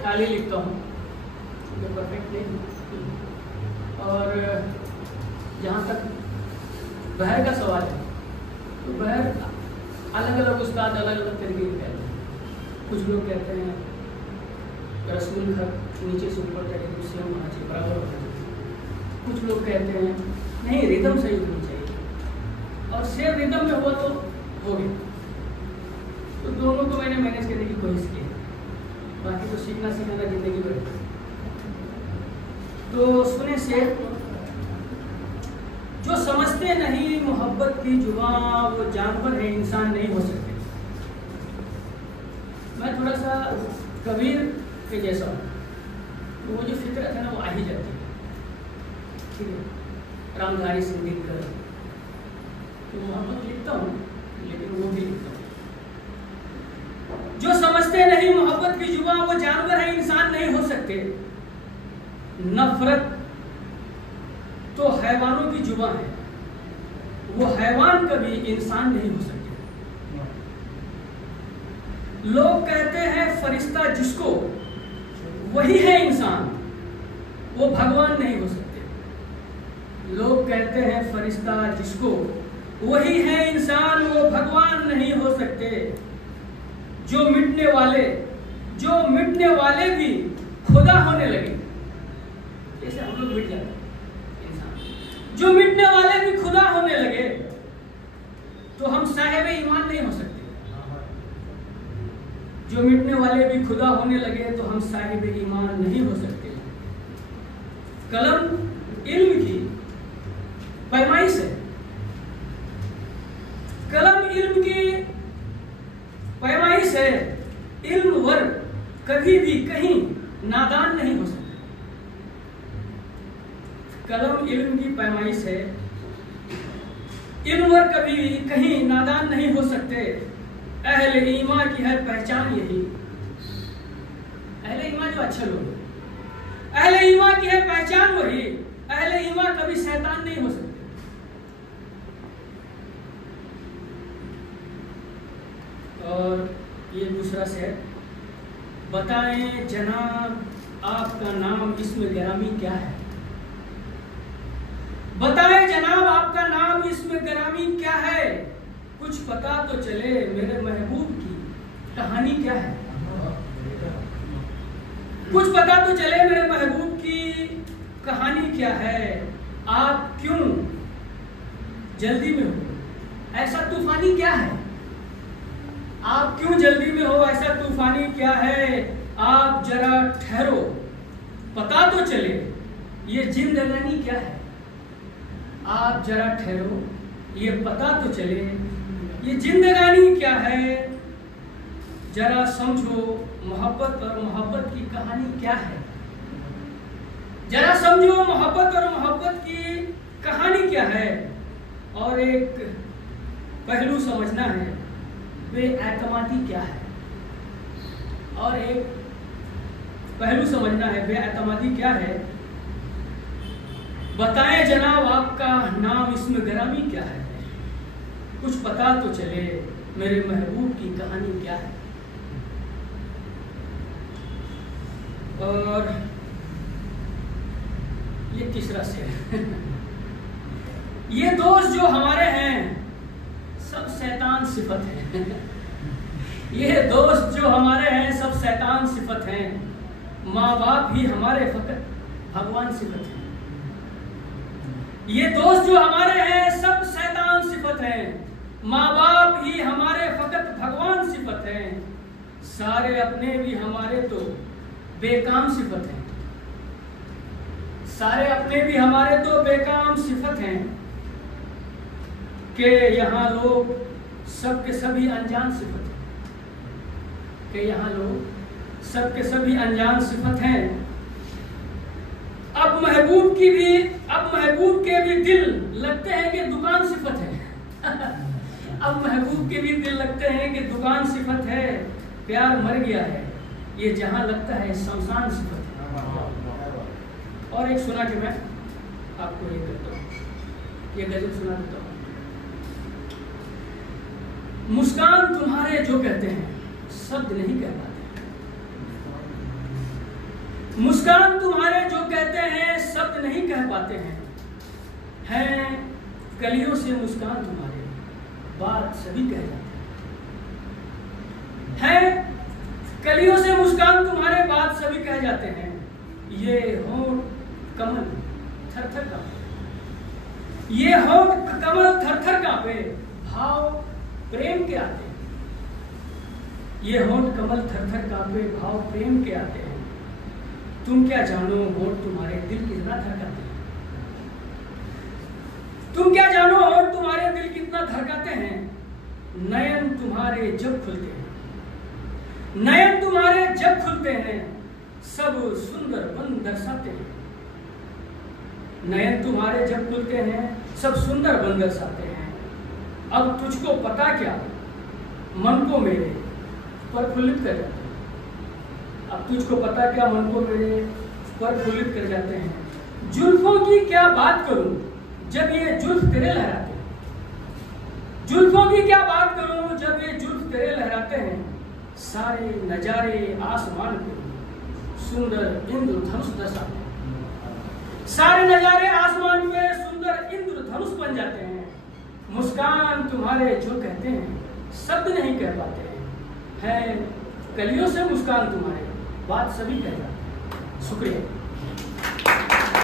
ख्याल ही लिखता हूँ, ये परफेक्ट नहीं। और जहाँ तक बहर का सवाल है, तो बहर अलग अलग उस्ताद अलग अलग तरीके के कहते हैं। कुछ लोग कहते हैं रसूल खत नीचे से ऊपर तक उससे होना चाहिए, बराबर होना चाहिए। कुछ लोग कहते हैं नहीं, रिदम सही होनी चाहिए, और सेम रिदम में हुआ तो हो गया। तो दोनों को मैंने मैनेज करने की कोशिश की, बाकी तो सीखना सिखाना जिंदगी भर। तो सुने शेर, जो समझते नहीं मोहब्बत की जुबां वो जानवर है, इंसान नहीं हो सकते। मैं थोड़ा सा कबीर के जैसा हूँ, तो वो जो फितरत है ना वो आ ही जाती है, ठीक है। रामधारी सिंह दिनकर, तो मोहब्बत लिखता हूँ, लेकिन वो भी लिखता हूँ। जो समझते नहीं मोहब्बत की जुबां वो जानवर है, इंसान नहीं हो सकते। नफरत तो हैवानों की जुबां है, वो हैवान कभी इंसान नहीं हो सकते। लोग कहते हैं फरिश्ता जिसको वही है इंसान, वो भगवान नहीं हो सकते। लोग कहते हैं फरिश्ता जिसको वही है इंसान, वो भगवान नहीं हो सकते। जो मिटने वाले भी खुदा होने लगे, जैसे हम लोग मिट जाते हैं इंसान, जो मिटने वाले भी खुदा होने लगे, तो हम साहिब ईमान नहीं हो सकते। जो मिटने वाले भी खुदा होने लगे, तो हम साहिब ईमान नहीं हो सकते। कलम इल्म की पैमाइश है, कलम इल्म की पैमाइश है। इल्म वर कभी भी कहीं नादान नहीं हो सकते। कलम इल्म की पैमाइश है, इल्म वर कभी भी कहीं नादान नहीं हो सकते। अहले ईमा की है पहचान यही, अहले ईमा जो अच्छे लोग, अहले ईमा की है पहचान वही। अहले ईमा कभी शैतान नहीं हो सकते। और ये दूसरा शेर, बताएं जनाब आपका नाम इसमें गिरामी क्या है। बताएं जनाब आपका नाम इसमें गिरामी क्या है। कुछ पता तो चले मेरे महबूब की कहानी क्या है। कुछ पता तो चले मेरे महबूब की कहानी क्या है। आप क्यों जल्दी में हो, ऐसा तूफानी क्या है। आप क्यों जल्दी में हो, ऐसा तूफानी क्या है। आप जरा ठहरो पता तो चले ये जिंदगानी क्या है। आप जरा ठहरो ये पता तो चले ये जिंदगानी क्या है। जरा समझो मोहब्बत और मोहब्बत की कहानी क्या है। जरा समझो मोहब्बत और मोहब्बत की कहानी क्या है। और एक पहलू समझना है बेएतमादी क्या है। और एक पहलू समझना है बेएतमादी क्या है। बताएं जनाब आपका नाम इसमें गिरामी क्या है। कुछ पता तो चले मेरे महबूब की कहानी क्या है। और ये तीसरा शेर ये दोस्त जो हमारे हैं सब शैतान सिफत है। ये दोस्त जो हमारे हैं सब शैतान सिफत हैं। माँ बाप ही हमारे फकत भगवान सिफत हैं। ये दोस्त जो हमारे हैं सब शैतान सिफत हैं। माँ बाप ही हमारे फकत भगवान सिफत हैं। सारे अपने भी हमारे तो बेकाम सिफत हैं। सारे अपने भी हमारे तो बेकाम सिफत हैं। कि यहाँ लोग सबके सभी अनजान सिफत हैं। कि यहाँ लोग सबके सभी अनजान सिफत हैं। अब महबूब के भी दिल लगते हैं कि दुकान सिफत है। अब महबूब के भी दिल लगते हैं कि दुकान सिफत है। प्यार मर गया है ये जहां लगता है शमशान सिफत है। और एक सुना कि मैं आपको ये करता हूँ, ये गजल सुना देता हूँ। मुस्कान तुम्हारे जो कहते हैं शब्द नहीं कह पाते। मुस्कान तुम्हारे जो कहते हैं शब्द नहीं कह पाते हैं कलियों से मुस्कान तुम्हारे बात सभी कह जाते हैं कलियों से मुस्कान तुम्हारे बात सभी कह जाते हैं। ये होंठ कमल थर-थर कांपे, ये होंठ कमल थर-थर कांपे, भाव प्रेम के आते हैं। ये होंठ कमल थर-थर कांपे, भाव प्रेम के आते हैं। तुम क्या जानो होंठ तुम्हारे दिल कितना धड़काते हैं, तुम क्या जानो होंठ तुम्हारे दिल कितना धड़काते हैं। नयन तुम्हारे जब खुलते हैं, नयन तुम्हारे जब खुलते हैं, सब सुंदर बन दर्शाते हैं। नयन तुम्हारे जब खुलते हैं, सब सुंदर बन दर्शाते हैं। अब तुझको पता क्या मन को मेरे प्रफुल्लित कर जाते हैं। अब तुझको पता क्या मन को मेरे प्रफुल्लित कर जाते हैं। जुल्फों की क्या बात करूं जब ये जुल्फ तेरे लहराते हैं, जुल्फों की क्या बात करूं जब ये जुल्फ तेरे लहराते हैं। सारे नजारे आसमान को सुंदर इंद्रधनुष दर्शाते हैं, सारे नजारे आसमान में सुंदर इंद्रधनुष बन जाते हैं। मुस्कान तुम्हारे जो कहते हैं शब्द नहीं कह पाते हैं कलियों से मुस्कान तुम्हारे बात सभी कह जाते हैं। शुक्रिया।